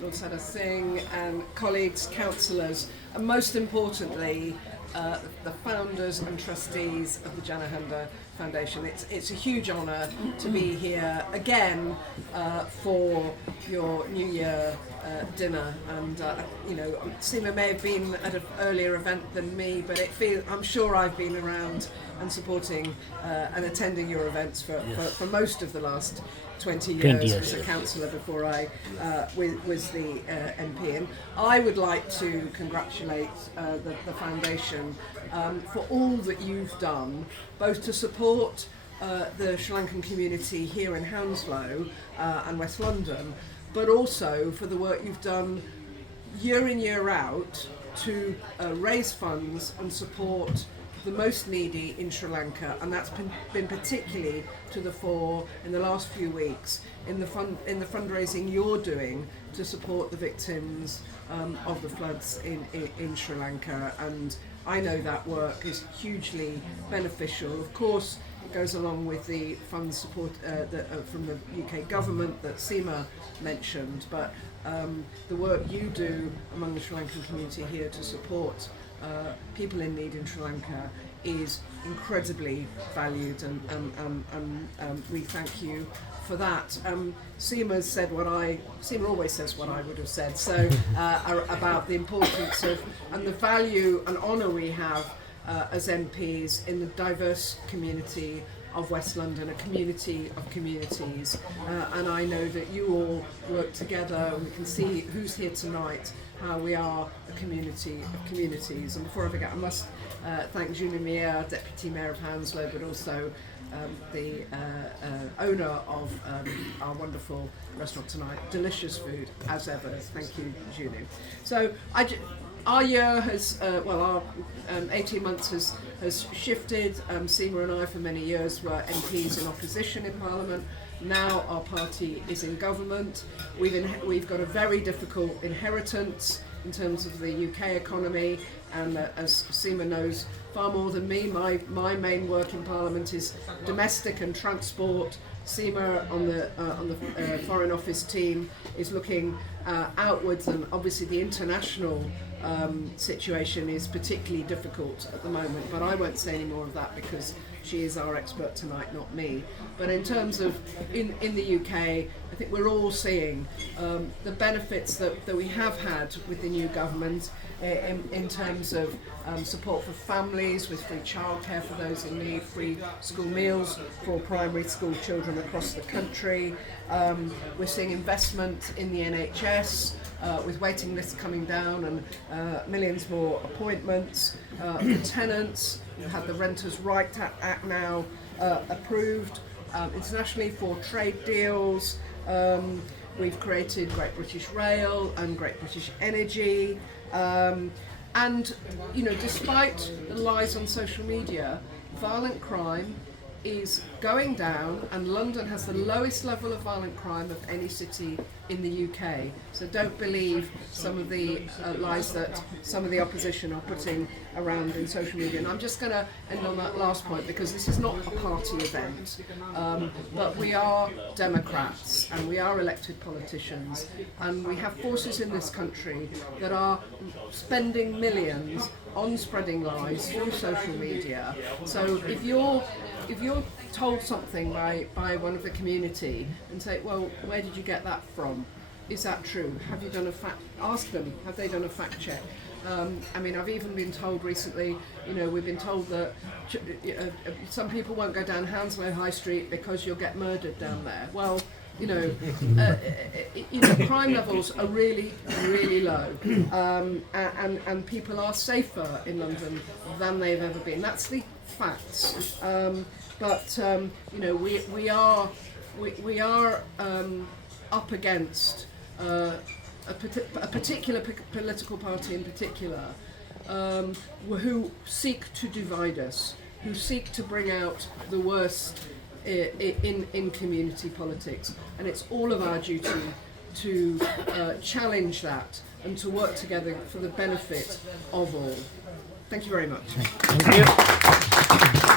Lord Sada Singh and colleagues, councillors, and most importantly, the founders and trustees of the Janahanda Foundation. It's a huge honour to be here again for your New Year dinner, and Seema may have been at an earlier event than me, but I'm sure I've been around and supporting and attending your events for most of the last 20 years as a councillor before I was the MP. And I would like to congratulate the foundation for all that you've done, both to support the Sri Lankan community here in Hounslow and West London, but also for the work you've done year in, year out to raise funds and support the most needy in Sri Lanka, and that's been particularly to the fore in the last few weeks in the fundraising you're doing to support the victims of the floods in Sri Lanka. And I know that work is hugely beneficial. Of course, it goes along with the fund support from the UK government that Seema mentioned, but the work you do among the Sri Lankan community here to support people in need in Sri Lanka is incredibly valued, and we thank you for that. Seema always says what I would have said, so about the importance of and the value and honour we have as MPs in the diverse community of West London, a community of communities, and I know that you all work together, and we can see who's here tonight, how we are a community of communities. And before I forget, I must thank Julie Mia, Deputy Mayor of Hounslow, but also the owner of our wonderful restaurant tonight. Delicious food, as ever. Thank you, Julie. So our year has, our 18 months has shifted. Seema and I for many years were MPs in opposition in Parliament. Now our party is in government. We've got a very difficult inheritance in terms of the UK economy, and as Seema knows far more than me, my main work in Parliament is domestic and transport. Seema on the Foreign Office team is looking outwards, and obviously the international situation is particularly difficult at the moment, but I won't say any more of that because she is our expert tonight, not me. But in terms of in the UK, I think we're all seeing the benefits that we have had with the new government in terms of support for families with free childcare for those in need, free school meals for primary school children across the country. We're seeing investment in the NHS with waiting lists coming down and millions more appointments for tenants. We've had the Renters' Rights Act now approved internationally for trade deals. We've created Great British Rail and Great British Energy. And, despite the lies on social media, violent crime is going down, and London has the lowest level of violent crime of any city in the UK. So don't believe some of the lies that some of the opposition are putting around in social media. And I'm just going to end on that last point, because this is not a party event, but we are Democrats and we are elected politicians, and we have forces in this country that are spending millions on spreading lies through social media. So if you're told something by one of the community and say, well, where did you get that from? Is that true? Have you done ask them, have they done a fact check? I've even been told recently, we've been told that some people won't go down Hounslow High Street because you'll get murdered down there. Well, crime levels are really, really low, and people are safer in London than they've ever been. That's the facts. We are up against a particular political party in particular, who seek to divide us, who seek to bring out the worst in community politics, and it's all of our duty to challenge that and to work together for the benefit of all. Thank you very much. Thank you.